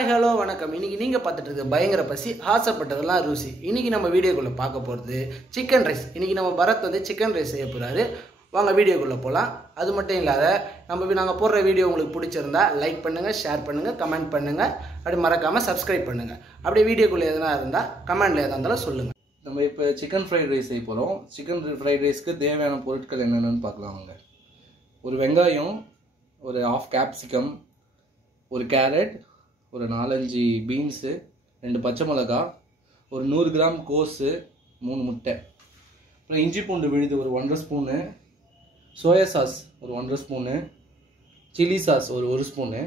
Hi hello வணக்கம். இன்னைக்கு நீங்கள் பார்த்துட்டு இருக்க பயங்கர பசி ஆசைப்பட்டதெல்லாம் ருசி. இன்னைக்கு நம்ம வீடியோக்குள்ளே பார்க்க போகிறது சிக்கன் ரைஸ். இன்னைக்கு நம்ம பரத் வந்து சிக்கன் ரைஸ் செய்ய போகிறாரு. வாங்க வீடியோக்குள்ளே போகலாம். அது மட்டும் இல்லாத நாங்கள் போடுற வீடியோ உங்களுக்கு பிடிச்சிருந்தா லைக் பண்ணுங்கள், ஷேர் பண்ணுங்கள், கமெண்ட் பண்ணுங்கள், அப்படி மறக்காமல் சப்ஸ்கிரைப் பண்ணுங்கள். அப்படியே வீடியோக்குள்ளே எதனா இருந்தால் கமெண்டில் எதாக இருந்தாலும் சொல்லுங்கள். நம்ம இப்போ சிக்கன் ஃப்ரைட் ரைஸ் செய்ய போகிறோம். சிக்கன் ஃப்ரைட் ரைஸ்க்கு தேவையான பொருட்கள் என்னென்னு பார்க்கலாம் வாங்க. ஒரு வெங்காயம், ஒரு ஆஃப் கேப்சிகம், ஒரு கேரட், ஒரு 4-5 பீன்ஸு, 2 பச்சை மிளகா, ஒரு 100 கிராம் கோஸு, 3 முட்டை, அப்புறம் இஞ்சி பூண்டு விழுது ஒரு 1.5 ஸ்பூனு, சோயா சாஸ் ஒரு 1.5 ஸ்பூனு, சில்லி சாஸ் ஒரு 1 ஸ்பூனு,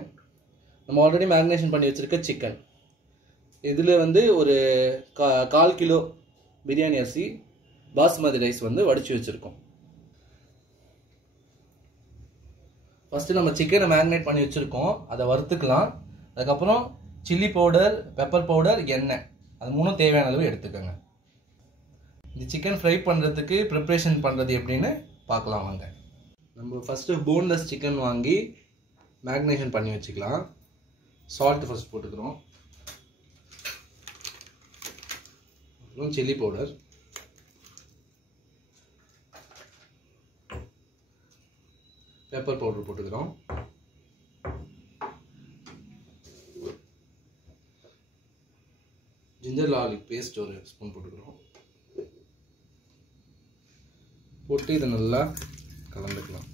நம்ம ஆல்ரெடி மேரினேஷன் பண்ணி வச்சுருக்க சிக்கன். இதில் வந்து ஒரு 1/4 கிலோ பிரியாணி அரிசி பாஸ்மதி ரைஸ் வந்து வடித்து வச்சுருக்கோம். ஃபஸ்ட்டு நம்ம சிக்கனை மேரினேட் பண்ணி வச்சுருக்கோம், அதை வறுத்துக்கலாம். அதுக்கப்புறம் சில்லி பவுடர், பெப்பர் பவுடர், எண்ணெய், அது 3 தேவையான அளவு எடுத்துக்கோங்க. இந்த சிக்கன் ஃப்ரை பண்ணுறதுக்கு ப்ரிப்ரேஷன் பண்ணுறது எப்படின்னு பார்க்கலாம் வாங்க. நம்ம ஃபஸ்ட்டு போன்லெஸ் சிக்கன் வாங்கி மேரினேஷன் பண்ணி வச்சுக்கலாம். சால்ட் ஃபஸ்ட் போட்டுக்கிறோம், அப்புறம் சில்லி பவுடர், பெப்பர் பவுடர் போட்டுக்கிறோம், ஜிஞ்சர் லார்லிக் பேஸ்ட் ஒரு ஸ்பூன் போட்டுக்கிறோம். போட்டு இதை நல்லா கலந்துக்கலாம்.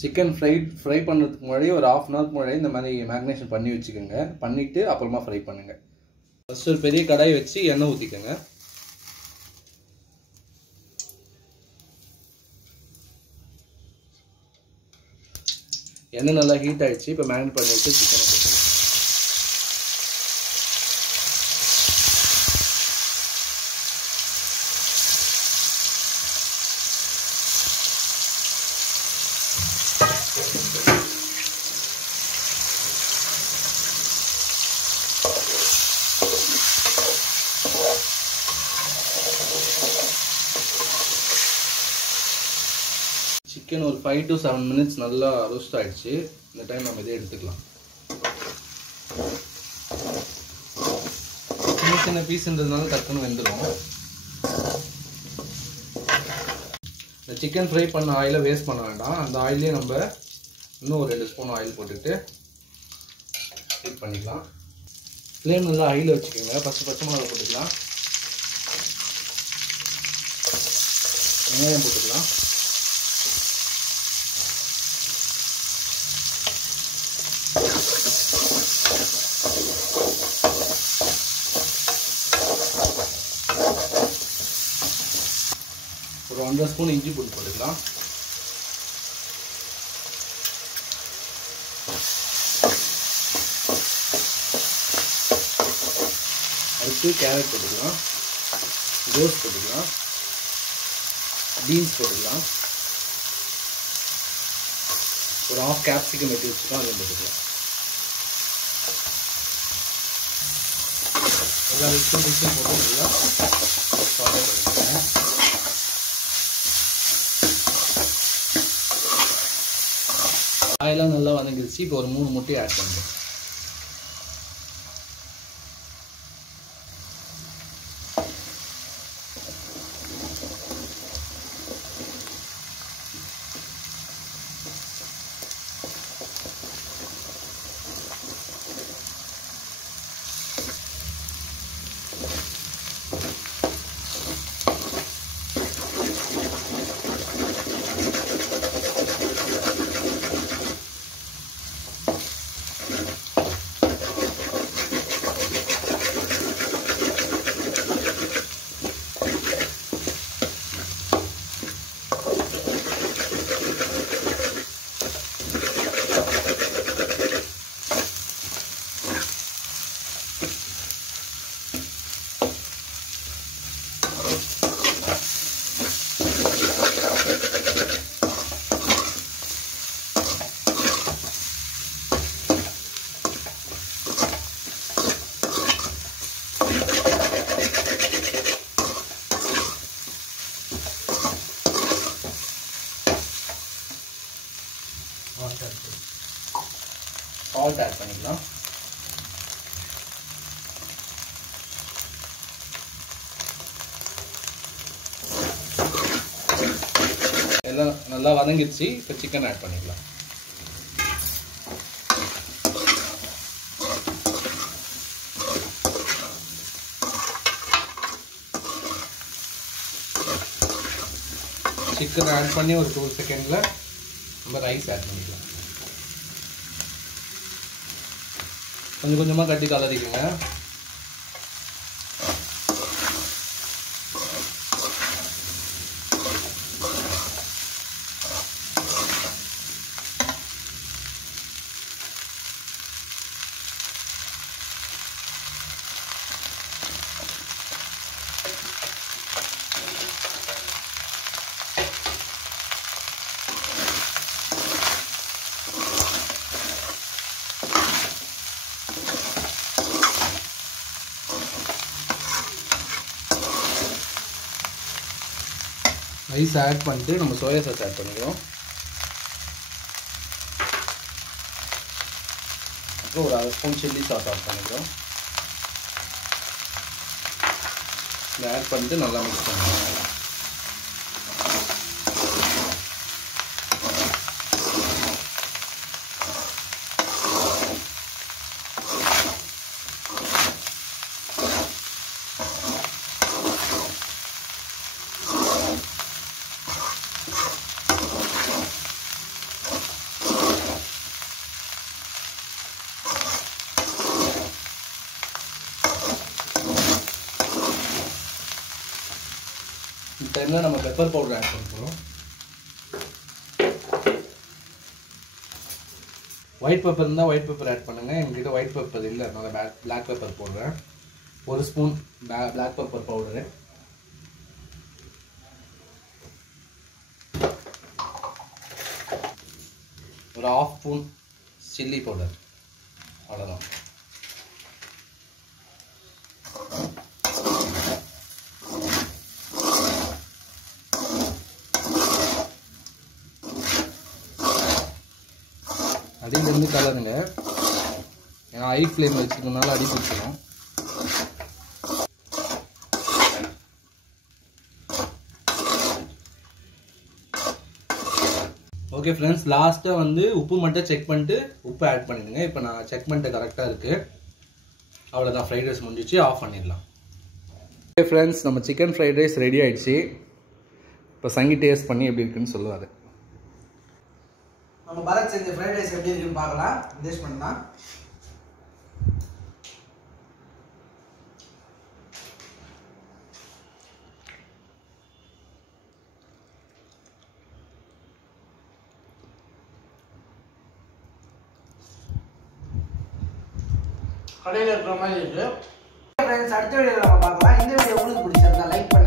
சிக்கன் ஃப்ரை பண்ணுறதுக்கு முன்னாடி ஒரு 1/2 hour முன்னாடி இந்த மாதிரி மேரினேஷன் பண்ணி வச்சுக்கோங்க. பண்ணிவிட்டு அப்புறமா ஃப்ரை பண்ணுங்கள். ஃபஸ்ட்டு ஒரு பெரிய கடாய் வச்சு எண்ணெய் ஊற்றிக்கோங்க. எண்ணெய் நல்லா ஹீட் ஆகிடுச்சு. இப்போ மேரினேட் பண்ணி வச்சு சிக்கனை போட்டுக்கலாம். சிக்கன் ஒரு 5 to 7 minutes நல்லா ரோஸ்ட் ஆகிடுச்சு. இந்த டைம் நம்ம இதை எடுத்துக்கலாம். சின்ன சின்ன பீஸ்ன்றதுனால டக்குன்னு வெந்துடும். இந்த சிக்கன் ஃப்ரை பண்ண ஆயிலை வேஸ்ட் பண்ண வேண்டாம். அந்த ஆயிலே நம்ம இன்னும் ஒரு 2 ஸ்பூன் ஆயில் போட்டுக்கிட்டு ஹீட் பண்ணிக்கலாம். ஃப்ளேம் நல்லா ஹையில் வச்சுக்கோங்க. ஃபஸ்ட்டு பச்சை மிளகா போட்டுக்கலாம், வெங்காயம் போட்டுக்கலாம், ஒரு 1.5 ஸ்பூன் இஞ்சி பூண்டு போட்டுக்கலாம், அடுத்து கேரட் போட்டுக்கலாம், கோஸ் போட்டுக்கலாம், பீன்ஸ் போட்டுக்கலாம், ஒரு 1/2 கேப்சிகம் வெட்டி வச்சுக்கலாம், அதை போட்டுக்கலாம். எல்லா வெஜிடபிள்ஸும் போட்டு நல்லா சால்ட் பண்ணிக்கலாம். ஆயிலாம் நல்லா வதங்கிடுச்சு. இப்போ ஒரு 3 முட்டையை ஆட் பண்ணுறோம். salt add பண்ணிக்கலாம். நல்லா வதங்கிடுச்சு. இப்போ சிக்கன் ஆட் பண்ணிக்கலாம். சிக்கன் ஆட் பண்ணி ஒரு 2 செகண்டில் நம்ம ரைஸ் ஆட் பண்ணிக்கலாம். கொஞ்சம் கொஞ்சமாக கட்டி கலரிக்குங்க. ரைஸ் ஆட் பண்ணிட்டு நம்ம சோயா சாஸ் ஆட் பண்ணிக்கிறோம். அப்புறம் ஒரு 1 ஸ்பூன் சில்லி சாஸ் ஆட் பண்ணிக்கிறோம். இதை ஆட் பண்ணிட்டு நல்லா மிக்ஸ் பண்ணிக்கலாம். இந்த டைமில் நம்ம பெப்பர் பவுடர் ஆட் பண்ண போகிறோம். ஒயிட் பெப்பர் இருந்தால் ஒயிட் பெப்பர் ஆட் பண்ணுங்கள். எங்ககிட்ட ஒயிட் பெப்பர் இல்லை, அதனால் பிளாக் பெப்பர் போடுறேன். 1 ஸ்பூன் பிளாக் பெப்பர் பவுடரு, ஒரு 1/2 ஸ்பூன் சில்லி பவுடர். அவ்வளோதான். அடியிலேருந்து கலருங்க. ஏன்னா ஹை ஃப்ளேம் வச்சுக்கணுனால அடி பிடிச்சிடும். ஓகே ஃப்ரெண்ட்ஸ், லாஸ்ட்டாக வந்து உப்பு மட்டும் செக் பண்ணிட்டு உப்பு ஆட் பண்ணிடுங்க. இப்போ நான் செக் பண்ணிட்டு கரெக்டாக இருக்குது. அவ்வளோதான், ஃப்ரைட் ரைஸ் முடிஞ்சிச்சு. ஆஃப் பண்ணிடலாம். ஓகே ஃப்ரெண்ட்ஸ், நம்ம சிக்கன் ஃப்ரைட் ரைஸ் ரெடி ஆகிடுச்சு. இப்போ சங்கி டேஸ்ட் பண்ணி எப்படி இருக்குன்னு சொல்லுவார். நம்ம பரத் செஞ்ச ஃப்ரைட் ரைஸ் எப்படி இருக்குன்னு பார்க்கலாம். டேஸ்ட் பண்ணலாம். கடையில் இருக்கிற மாதிரி இருக்கு. ஃப்ரெண்ட்ஸ், அடுத்த வீடியோவில் நம்ம பார்க்கலாம். இந்த வீடியோ உங்களுக்கு பிடிச்சிருந்தா லைக் பண்ணுங்க.